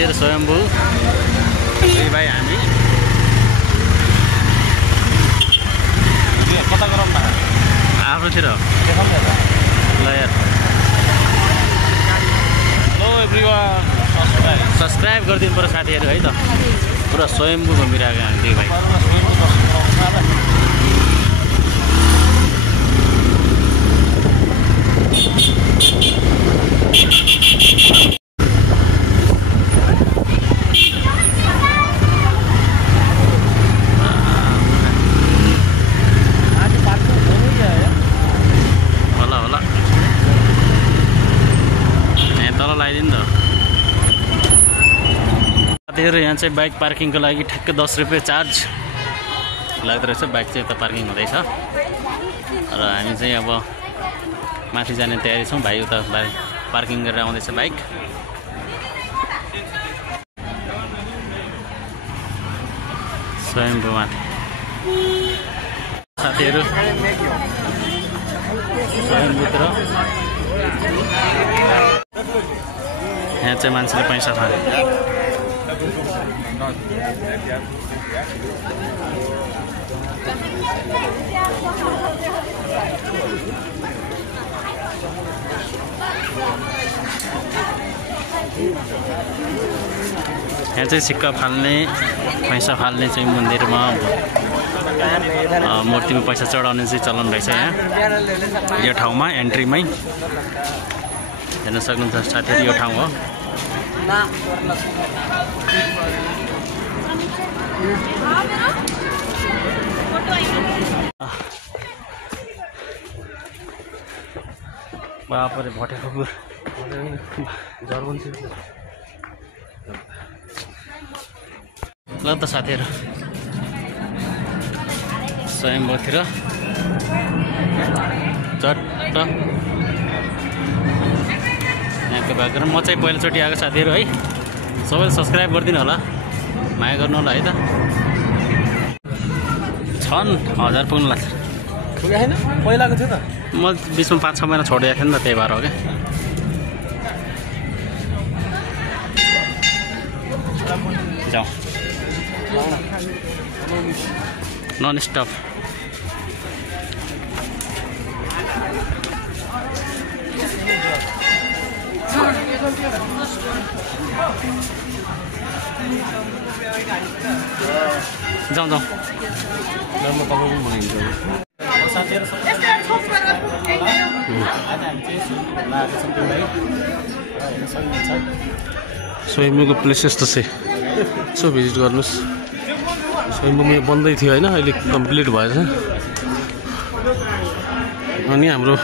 साथीहरु स्वयम्भू भाइ हामी कता गरौँ न आफ्रोतिर ल यार सब्सक्राइब गरिदिनु पर्यो साथीहरु है त पुरा स्वयम्भू घुमिरहेको हामी दुई भाइ यहाँ चाहिँ बाइक पार्किङको लागि ठ्याक्कै 10 रुपैयाँ चार्ज लाग्दो रहेछ बाइक चाहिँ यता पार्किङ हुँदैछ र हामी चाहिँ अब माथि जाने तयारी छौँ भाइ उता पार्किङ गरेर आउँदैछ बाइक स्वयम्भू माथि साथीहरु स्वयम्भूतिर यहाँ चाहिँ मान्छेले पैसा खान्छ यहाँ चाहिँ सिक्का फाल्ने पैसा फाल्ने चाहिँ मन्दिरमा मूर्तिमा पैसा चढाउने चाहिँ चलन रहेछ यहाँ यो ठाउँमा एन्ट्रीमै हेर्न सक्नुहुन्छ साथीहरु यो ठाउँ हो बापरे भटे कुकुर ल त साथीहरु स्वयम्भूतिर चट्ट यहाँको बाग्राउन्ड म चाहिँ पहिलोचोटि आएको साथीहरु है सबैले सब्स्क्राइब गरिदिनु होला माया गर्नु होला है त छन् 1000 पुग्नु लाग्छ पुगे हैन पहिलाको थियो त म बीचमा 5-6 महिना छोडिदिएको थिएँ नि त त्यही भएर हो क्या जाऊ नन स्टप जाऊ जाऊ राम्रो तपाईँ पनि बनाइन्छ स्वयम्भूको प्लेस यस्तो छ यसो भिजिट गर्नुहोस् स्वयम्भूमा बन्दै थियो होइन अहिले कम्प्लिट भएछ अनि हाम्रो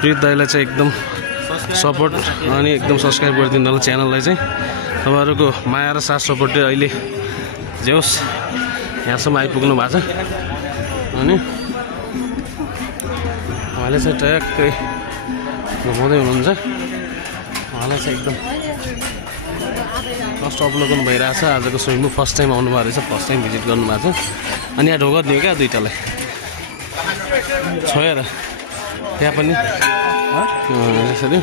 प्रित दाइलाई चाहिँ एकदम सपोर्ट अनि एकदम सब्स्क्राइब गरिदिनु होला च्यानललाई चाहिँ तपाईँहरूको माया र साथ सपोर्टले अहिले जेहोस् यहाँसम्म आइपुग्नु भएको छ अनि उहाँले चाहिँ ट्याक्कै घुमाउँदै हुनुहुन्छ उहाँलाई चाहिँ एकदम फर्स्ट अवलोकन भइरहेछ आजको स्वयम्भू फर्स्ट टाइम आउनुभएको रहेछ फर्स्ट टाइम भिजिट गर्नुभएको छ अनि यहाँ ढोका दियो क्या दुईटालाई छोएर त्यहाँ पनि यसरी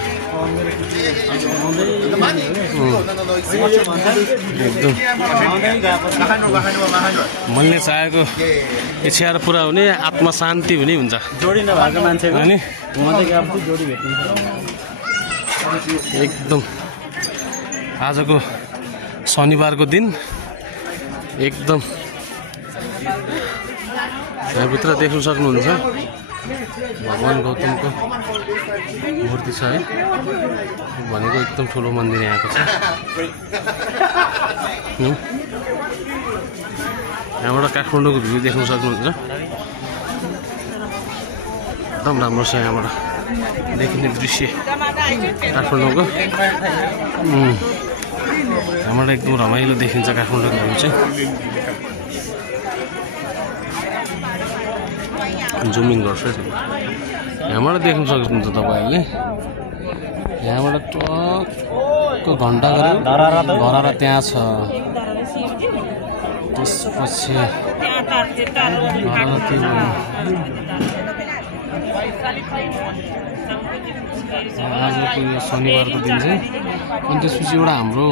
एकदम मनले चाहेको इच्छा पुरा हुने आत्मा शान्ति हुने हुन्छ जोडी नभएको मान्छेको अनि जोडी भेट्नु एकदम आजको शनिबारको दिन एकदम यहाँभित्र देख्न सक्नुहुन्छ भगवान गौतमको मूर्ति छ है भनेको एकदम ठुलो मन्दिर यहाँको छ यहाँबाट काठमाडौँको भ्यू देख्न सक्नुहुन्छ एकदम राम्रो छ यहाँबाट देखिने दृश्य काठमाडौँको यहाँबाट एकदम रमाइलो देखिन्छ काठमाडौँको भ्यू चाहिँ जुमिङ गर्छु यहाँबाट देख्न सक्नुहुन्छ तपाईँहरूले यहाँबाट टक्क घन्टा गऱ्यो धरारा त्यहाँ छ त्यसपछि आजको यो शनिबारको दिन चाहिँ। अनि त्यसपछि एउटा हाम्रो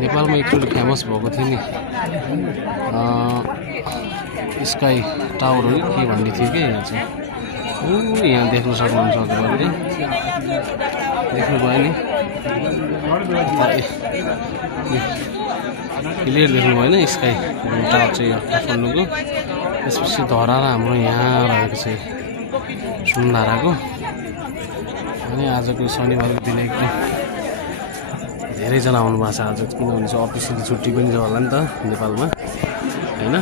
नेपालमा एकचोटि फेमस भएको थियो नि स्काई टावर हो के भन्ने थियो कि यहाँ चाहिँ। यहाँ देख्न सक्नुहुन्छ तपाईँले, देख्नुभयो नि क्लियर देख्नुभयो होइन स्काई टावर चाहिँ काठमाडौँको। त्यसपछि धरारा हाम्रो यहाँ रहेको छ सुनधाराको। अनि आजको शनिबारको दिन एकदम धेरैजना आउनु भएको छ आज, किनभने चाहिँ अफिसियली छुट्टी पनि छ होला नि त नेपालमा होइन।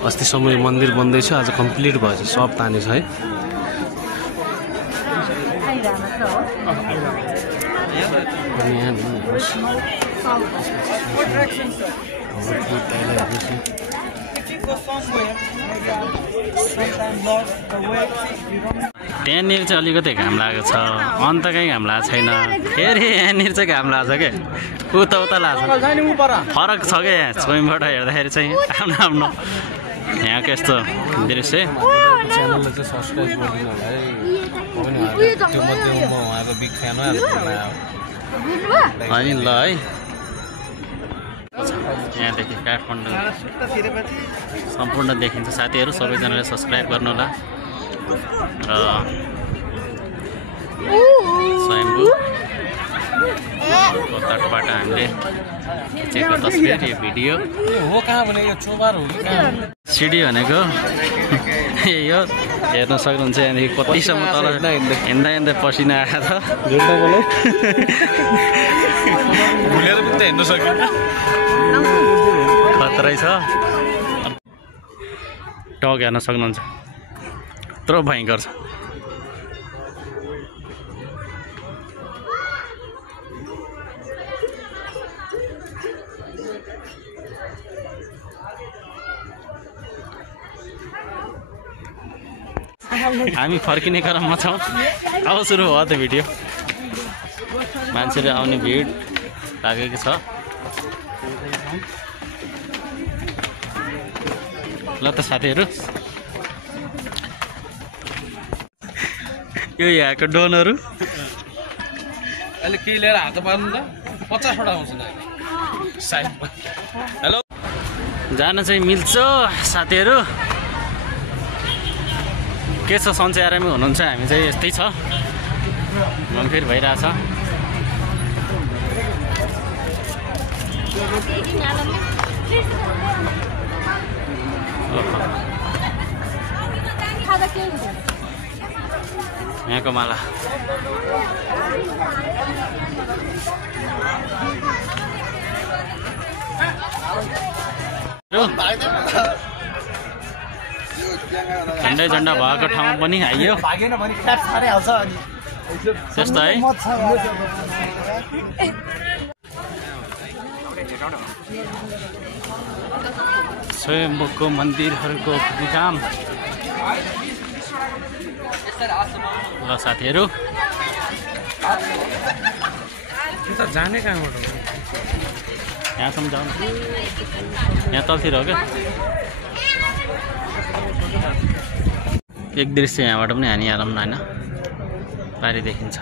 अस्तिसम्म यो मन्दिर बन्दैछ, आज कम्प्लिट भएछ, सब तानेछ है। त्यहाँनिर चाहिँ अलिकति घाम लागेको छ, अन्त कहीँ घाम लागेको छैन। फेरि यहाँनिर चाहिँ घाम लाग्छ क्या, उता उता लाग्छ। फरक छ क्या यहाँ छुइमबाट हेर्दाखेरि चाहिँ आफ्नो आफ्नो यहाँको यस्तो दृश्य। च्यानललाई चाहिँ सब्सक्राइब गरिदिनु होला है। त्यो मध्ये म उहाँको बिग फ्यान हो। अनि ल है, यहाँदेखि काठमाडौँ सम्पूर्ण देखिन्छ। साथीहरू सबैजनाले सब्सक्राइब गर्नु होला। र स्वयम्भूको तटबाट हामीले खिचेको तस्बिर, यो भिडियो हो कहाँ भने यो चोबार हो कि कहाँ? सिडी भनेको यही हो, हेर्न सक्नुहुन्छ। यहाँदेखि कतिसम्म तल हिँड्दा हिँड्दै पसिना आएको छ। झुट्टा बोले भुलेर पनि त हेर्न सकिन्छ। खतरै छ, टक हेर्न सक्नुहुन्छ, यत्रो भयङ्कर छ। हामी फर्किने क्रममा छौँ। अब सुरु भयो त भिडियो। मान्छेले आउने भिड लागेको छ। ल त साथीहरू, यो यहाँको डोनहरू अहिले केही लिएर हात पार्नु त 50वटा आउँछ नि साइड। हेलो, जान चाहिँ मिल्छ साथीहरू। के छ, सन्चै आरामै हुनुहुन्छ? हामी चाहिँ यस्तै छ, घुमफिर भइरहेछ। यहाँको माला झन्डै झन्डा भएको ठाउँ पनि आइयो त्यस्तो है। स्वयम्भूको मन्दिरहरूको काम। ल साथीहरू, जाने कहाँबाट हो? यहाँसम्म जाउँ, यहाँ तलतिर हो क्या। एक दृश्य यहाँबाट पनि हानिहालौँ न होइन, पारि देखिन्छ।